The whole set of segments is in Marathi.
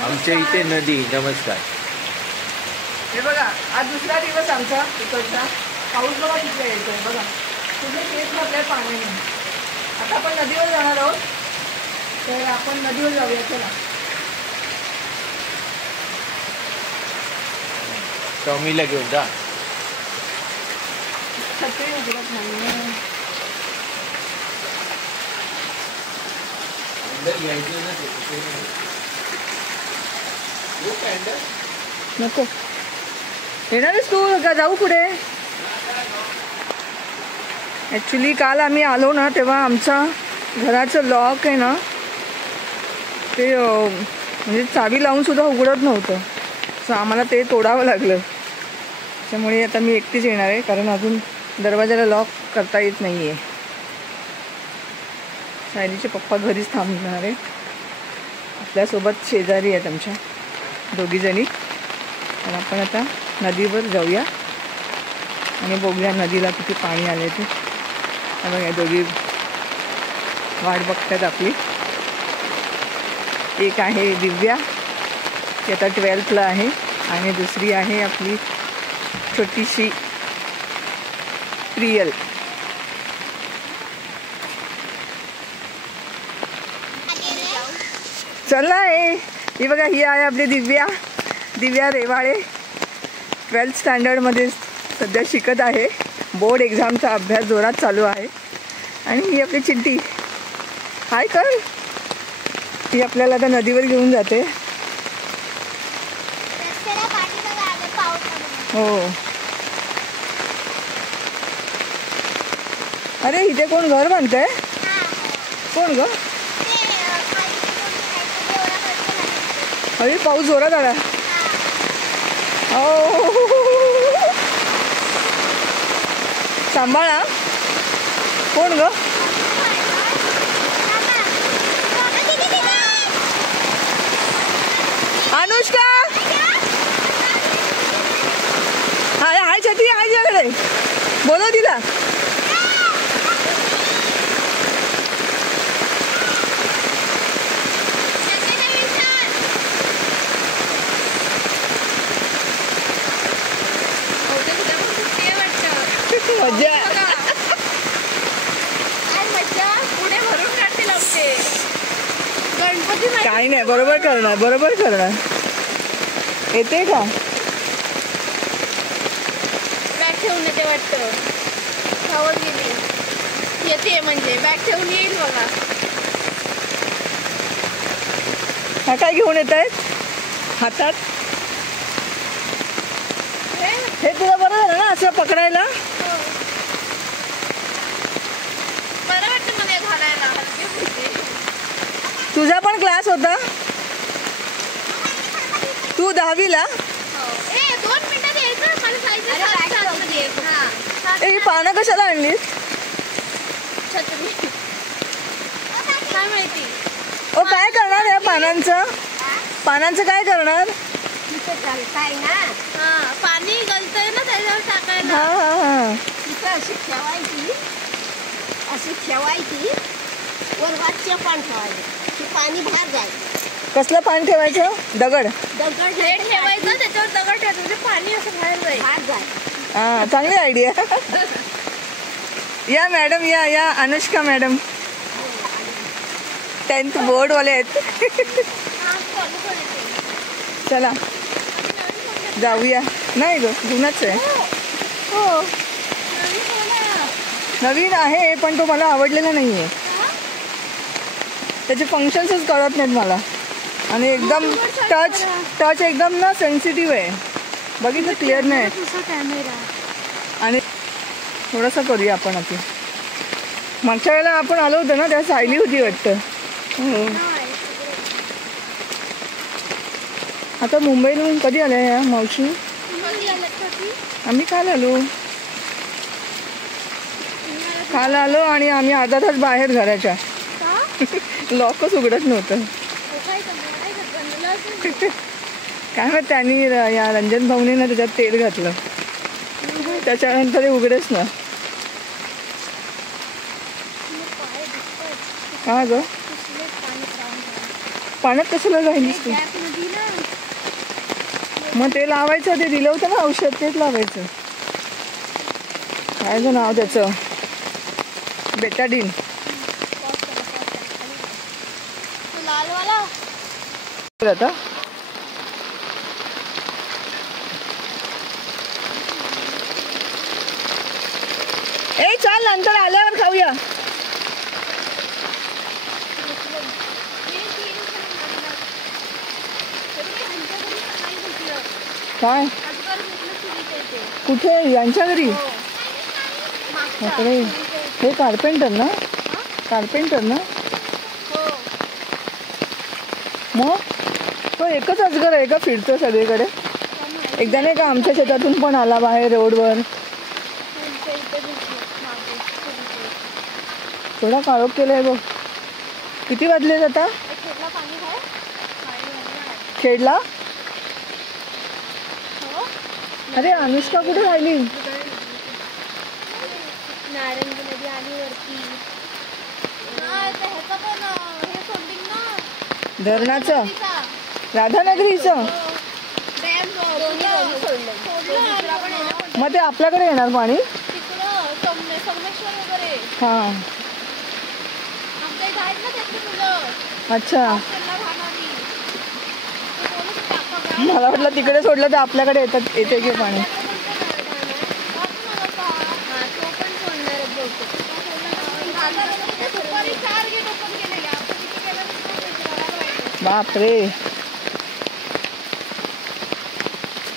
आमच्या इथे नदी. नमस्कार. हे बघा आज दुसरा दिवस आमचा इकडचा. पाऊस बघा तिथे येतोय बघा. तुझे केस भरले पाण्याने. आता आपण नदीवर जाणार आहोत. तर आपण नदीवर जाऊया चला. टॉमीला घेऊन जा. छत्री उघडत नाही. नको येणारच तू का जाऊ पुढे. ॲक्च्युली काल आम्ही आलो ना तेव्हा आमचा घराचं लॉक आहे ना ते म्हणजे चावी लावून सुद्धा उघडत नव्हतं. सो आम्हाला ते तोडावं लागलं. त्यामुळे आता मी एकटीच येणार आहे कारण अजून दरवाजाला लॉक करता येत नाही आहे. सायलीचे पप्पा घरीच थांबणार आहे. आपल्यासोबत शेजारी आहेत आमच्या दोघीजणी. तर आपण आता नदीवर जाऊया आणि बघूया नदीला किती पाणी आले ते. बघा दोघी वाट बघतात आपली. एक आहे दिव्या ती आता 12th आहे आणि दुसरी आहे आपली छोटीशी प्रियल. चला आहे ही बघा. ही आहे आपली दिव्या रेवाळे. 12th स्टँडर्डमध्ये सध्या शिकत आहे. बोर्ड एक्झामचा अभ्यास जोरात चालू आहे. आणि ही आपली चिंटी. हाय कर. ही आपल्याला आता नदीवर घेऊन जाते. हो. अरे इथे कोण घर बांधतंय. कोण ग. अरे पाऊस जोरात आला. हो सांभाळा. कोण ग. अनुष्का. हाय छत्री आहे तुझ्याकडे. बोलव तिला. काही नाही. बरोबर करणार. येते का. बॅग ठेवून येते वाटतं. खावत गेली. येते म्हणजे बॅग ठेवून येईल बघा. हा काय घेऊन येत आहेत हातात. हे तुला बरं झालं ना असं पकडायला. बरं वाटतं मला घालायला. हलके फुलके. तुझा पण क्लास होता. तू 10वीला. 2 मिनिटात यायचं. मला साईज. ही पानं कशाला आणलीस. छत्री. काय माहिती. ओ काय करणार या पानांचं काय करणार. पाणी गळतंय ना त्याच्यावर टाकायला. अशी ठेवायची वर वाटच्या पान ठेवायचं. पाणी बाहेर जायचं. कसलं पान ठेवायचं. दगड ठेवायचं त्याच्यावर दगड ठेवायचं म्हणजे पाणी असं बाहेर जाईल. हा चांगली आयडिया. या मॅडम या अनुष्का मॅडम 10th बोर्डवाले आहेत. चला जाऊया. नाही ग जुनाच आहे. हो नवीन आहे पण तो मला आवडलेला नाही आहे. त्याचे फंक्शन्सच कळत नाहीत मला. आणि एकदम टच एकदम ना सेन्सिटिव्ह आहे. बघितलं क्लिअर नाही. आणि थोडंसं करूया आपण आता. मागच्या वेळेला आपण आलो होतो ना तेव्हा सायली होती वाटतं. आता मुंबईहून कधी आल्या या मावशी. आम्ही काल आलो आणि आम्ही अर्धा तास बाहेर घराच्या. लॉकच उघडत नव्हतं. काय मग त्यांनी या रंजन भाऊने ना त्याच्यात तेल घातलं. त्याच्यानंतर उघडेच ना. का ग पाण्यात कशाला राहिलीस तू? गॅप नदी ना. मग ते लावायचं, ते दिलं होतं ना औषध, तेच लावायचं. काय गं नाव त्याचं? बेटाडीन. तो लालवाला. आता ए चाल, नंतर आल्यावर खाऊया. काय कुठे? यांच्या घरी? बापरे, हे कार्पेंटर ना? कार्पेंटर ना? मग तो एकच अजगर आहे का फिरतो सगळीकडे? एकदा नाही का आमच्या शेतातून पण आला बाहेर रोडवर. थोडा काळोख केलाय बघ. किती वाजलेत आता? खेळला? अरे अनुष्का कुठे राहिली? नारंगी नदी आली वरती. धरणाचं? राधानगरीचं? मग ते आपल्याकडे येणार पाणी? हां, अच्छा. मला वाटलं तिकडे सोडलं तर आपल्याकडे येते की पाणी. बापरे,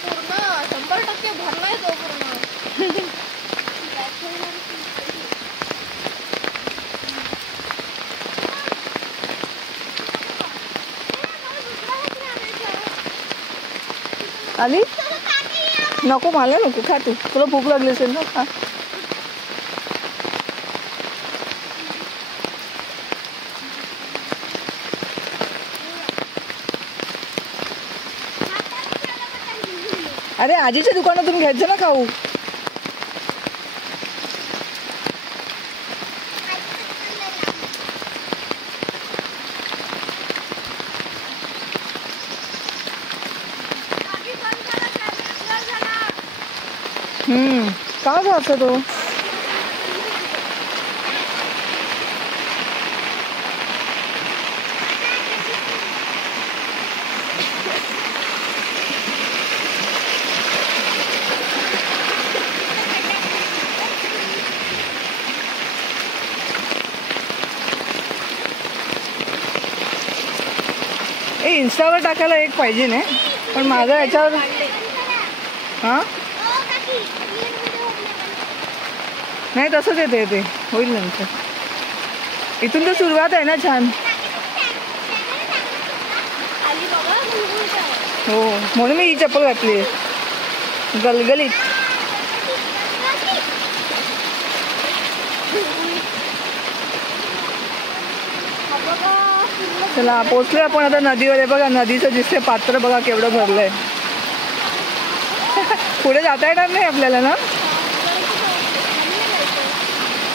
पूर्ण 100% भरलाय तो पूर्ण. आली? नको, मला नको. खा तू, तुला भूक लागली असेल ना, खा. अरे आजीच्या दुकानातून घ्यायचं ना खाऊ. का जातो तो? ए इंस्टावर टाकायला एक पाहिजे ना, पण माझं याच्यावर. हां, नाही तसंच येते, ते होईल नंतर. इथून तर सुरुवात आहे ना छान. हो, म्हणून मी ही चप्पल घातली आहे, गलगलीत. चला पोचलोय आपण आता नदीवर. आहे बघा, नदीचं दिसते पात्र बघा केवढं भरलंय. पुढे जाता येणार नाही आपल्याला ना.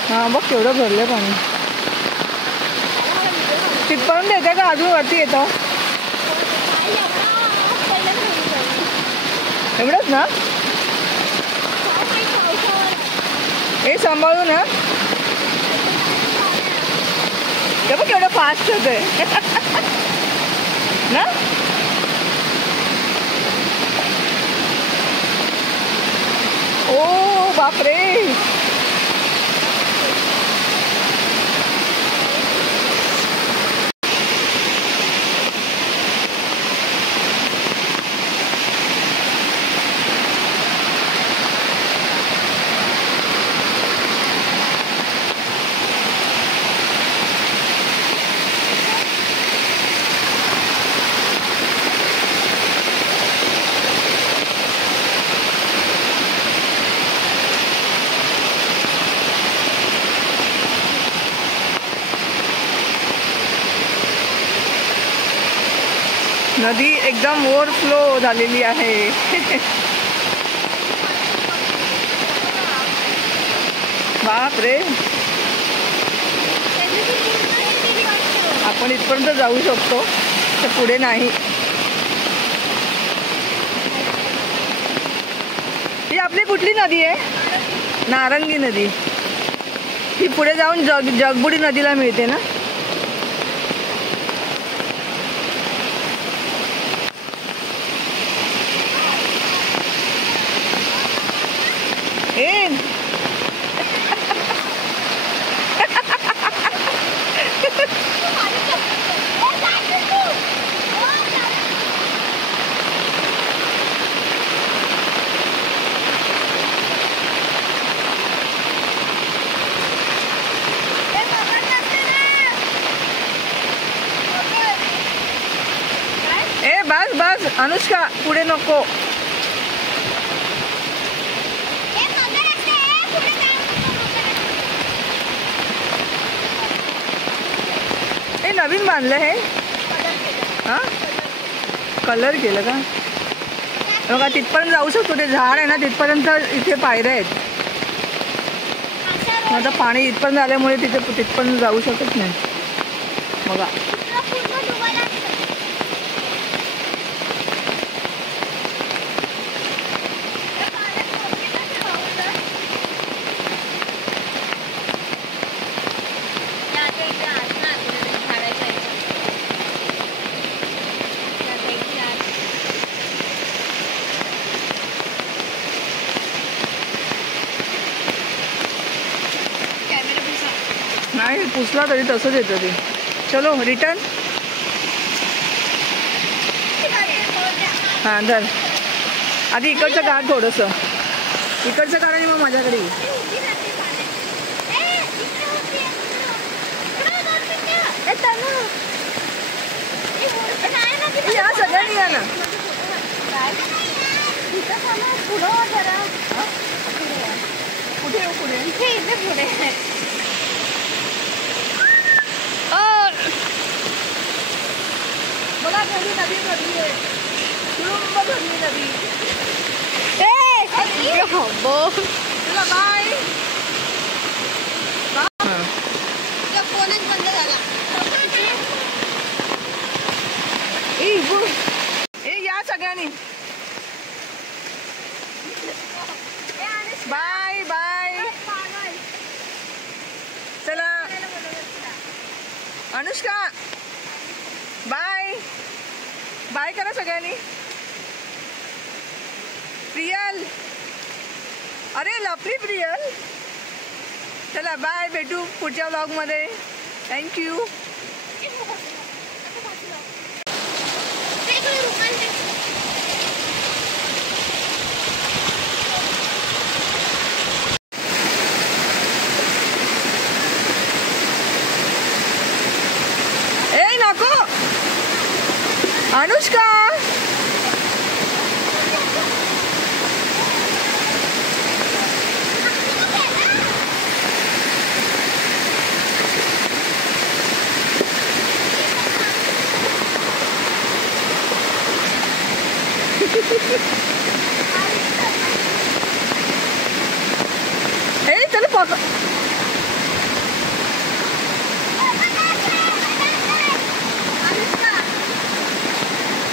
हां बघ केवढं भरलंय पाणी. तिथपर्यंत येते का अजून वरती येतं? एवढंच ना? हे सांभाळू ना. ते बघ केवढं फास्ट होतंय ना. ओ बापरे, नदी एकदम ओव्हरफ्लो झालेली आहे. बाप रे, आपण इथपर्यंत जाऊ शकतो. तर पुढे नाही. ही आपली कुठली नदी आहे? नारंगी नदी. ही पुढे जाऊन जगबुडी नदीला मिळते ना. ए बस बस अनुष्का पुढे नको. हे नवीन बांधलं हे. हा कलर केलं का? बघा तिथपर्यंत जाऊ शकतो. ते झाड आहे ना तिथपर्यंत इथे पायऱ्या आहेत. आता पाणी इथपर्यंत आल्यामुळे तिथपर्यंत जाऊ शकत नाही. बघा नाही पुसला तरी तसंच येतं ते. चलो रिटर्न. हां धर. आधी इकडचं काढ थोडंसं. इकडचं काढ आणि मग माझ्याकडे ये. या सगळ्यांनी या ना. कुठे पुढे बघा घरी नदी भरली आहे. तुळुंब भरली नदी. चला बाय. फोनच बंद झाला. ए या सगळ्यांनी. Bye bye. चला अनुष्का बाय बाय करा सगळ्यांनी. प्रियल अरे लपली प्रियल. चला बाय भेटू पुढच्या व्लॉगमध्ये. थँक्यू. ए नको अनुष्का. ए चल पक.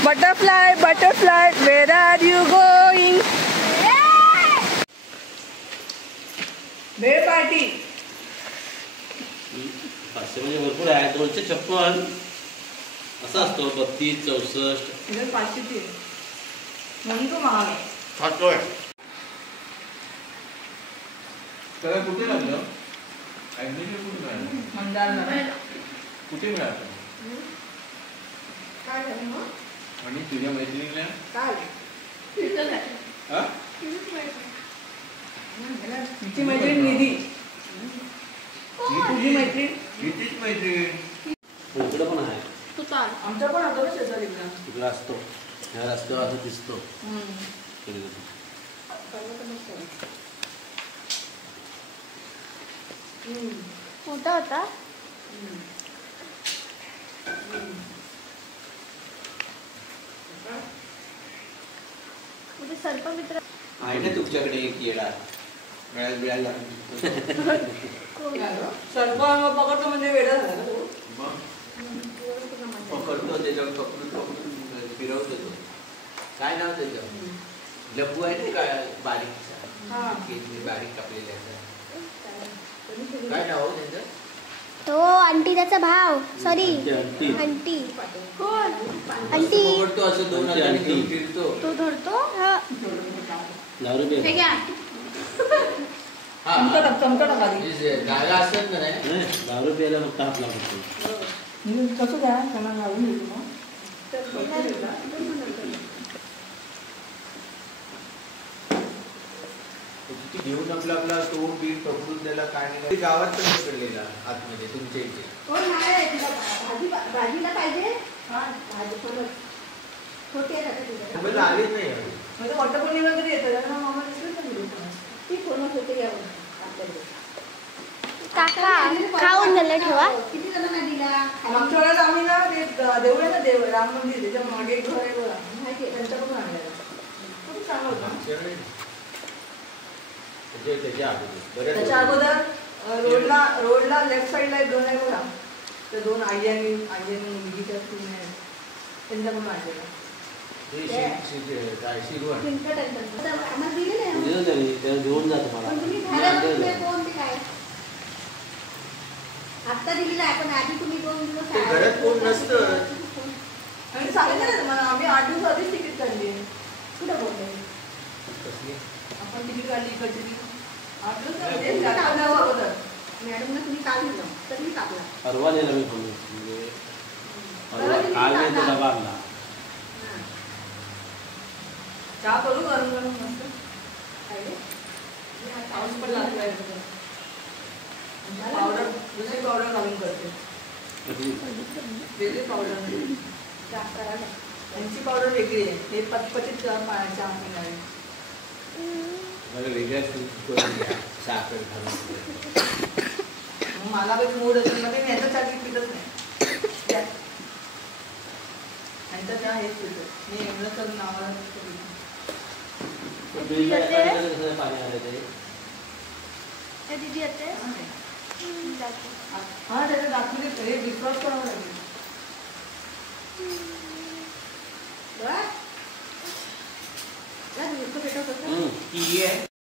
Butterfly, butterfly, where are you going? Bhel party. 500 म्हणजे भरपूर आहे. 256 असा असतो. 32, 64 500 म्हणून तो महाग आहे. खातोय. त्याला कुठे लागलं? ऍडमिशन कुठे मिळालं? मंदारला. कुठे मिळालं? काय झालं मग? आणि तुझ्या मैत्रिणीला? काय हा? तिची मैत्रीण निधी. तुझी मैत्रीण कितीच मैत्रीण. इकडं पण आहे. आमच्या पण आता शेजारीला. इकडं असतो. ह्या रस्त्यावर असं दिसतो. मोठा होता. म्हणजे सर्पमित्र आहे ना तुमच्याकडे एक येडा. मिळायला सर्प पकडतो म्हणजे वेडा झाला. करतो त्याच्यावर पकडून फिरवतो तो. काय नाव त्याचं? लपू आहे ना काय बारीक केसरी बारीक कापलेला. काय नाव त्याचं? तो आंटी त्याचा भाव सॉरी आंटी. आंटी कोण आंटी पकडतो असं दोन हाताने घेऊन फिरतो. तो धरतो हा दारू हे पे घ्या चमचा टाका आधी. जागा असत ना नाही. नाही, दारू प्यायला फक्त हात लागतो. कसं द्या त्यांना घालून देऊ मग. किती घेऊन आपला तोंड बीड पकडून त्याला काय नाही. गावात पण पकडलेला आतमध्ये तुमच्या इथे. कोण नाही आहे तुला भाजीला पाहिजे भाजी परत छोटी आहे आता तुझ्या मुंबईला आलीच नाही यावेळी. म्हणजे वटपौर्णिमा कधी येतं त्यांना मामा दिसलं ती कोण होते यावं आपल्याकडे काका खाऊन झालं ठेवा किती जणांना दिला आमच्या वेळेला आम्ही ना ते देऊळ आहे ना देव राम मंदिर त्याच्या मागे एक घर आहे बघा माहिती आहे त्यांच्याकडून आणलेलं खूप चांगलं होतं. आमच्या वेळी त्याच्या अगोदर बऱ्याच त्याच्या अगोदर रोडला लेफ्ट साईडला एक दोन आहे बघा तर दोन आय्यांनी मुलगीच्या तीन आहेत त्यांच्याकडून आणलेलं. शिरवण पिंकट आहे आम्हाला दिले नाही दिलं तरी त्याला घेऊन जातो मला. पण तुम्ही मी घरात आणलेलं. बसले कोण ते काय आत्ता दिलेलं आहे पण आधी तुम्ही 2 दिवस ते घरात कोण नसतं. आणि सांगितलं ना तुम्हाला आम्ही 8 दिवस आधीच तिकीट काढली कुठं बोलले कसली आपण तिकीट काढली इकडची 8 दिवस नाही, झाले. काढलं अगोदर मॅडमला तुम्ही काल दिलं तरी कापला परवा दिला मी फोन म्हणजे परवा काल नाही तो डबा आणला. चहा करू गरम गरम मस्त काय रे? पाऊस पण लागलाय पावडर दुसरी पावडर घालून करते वेगळी पावडर जास्त करा ना. त्यांची पावडर वेगळी आहे हे पटपटीत पाण्याच्या पिणारी मला वेगळ्या करून द्या साखर घालून. मग मला काही मूड असेल मध्ये मी ह्याच्या चाटी पितच नाही द्या. ह्यांचं त्या हेच पितं मी एवढं तर नावाला बिलला कसं पाणी आलं ते दीदी येते हा त्याच्या दाखवले हे डिफ्रॉस्ट करावं लागेल. बरं? बरं, नुसतं पेटवत होतं. की आहे